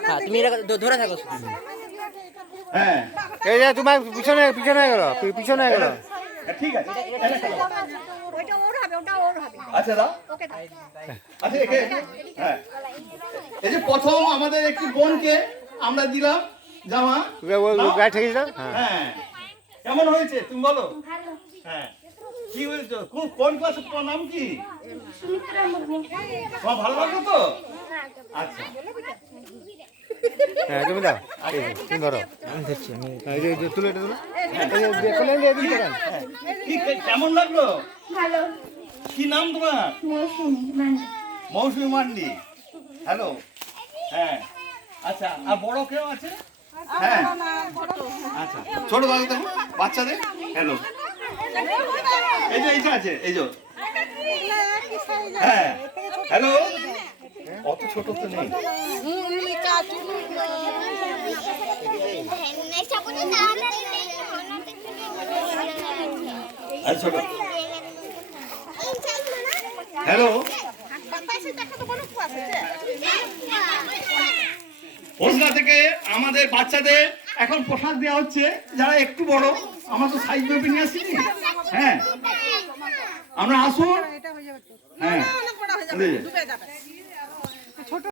হ্যাঁ তুমি এটা ধরে থাকো। হ্যাঁ। এই যে তোমার পিছনে পিছনে গেল পিছনে গেল। হ্যাঁ, ঠিক আছে। ওইটা ওর হবে ওটা ওর হবে। আচ্ছা দাও। ওকে দাও। আচ্ছা একে হ্যাঁ। এই যে প্রথম আমাদের একটি বোনকে আমরা দিলাম জামা। গায়ে ঠেকেছিল হ্যাঁ। হ্যাঁ। কেমন হয়েছে তুমি বলো? হ্যাঁ। কি হয়েছে? কোন- কোন ক্লাসে তোমার নাম কি? তোমার ভালো লাগল তো? আচ্ছা। হ্যাঁ তুমি দাও। তুমি ধরো। আমি ধরছি আমি হ্যাঁ, এই যে- তুলে এটা তুলো। কেমন লাগল? ভালো। কি নাম তোমার? মৌসুমি মানে মৌসুমী মান্ডি। হ্যালো হ্যাঁ। আচ্ছা আর বড় কেউ আছে? হ্যাঁ। আচ্ছা ছোট বাচ্চা দেখো বাচ্চাদের? হ্যালো এই যে এইটা আছে এই যে। হ্যাঁ। হ্যালো অত ছোট তো নেই। হ্যালো। ওসলা থেকে আমাদের বাচ্চাদের এখন পোশাক দেওয়া হচ্ছে, যারা একটু বড়, আমরা তো সাইজ মেপে নিয়ে আসিনি হ্যাঁ। আমরা আসুন। হ্যাঁ।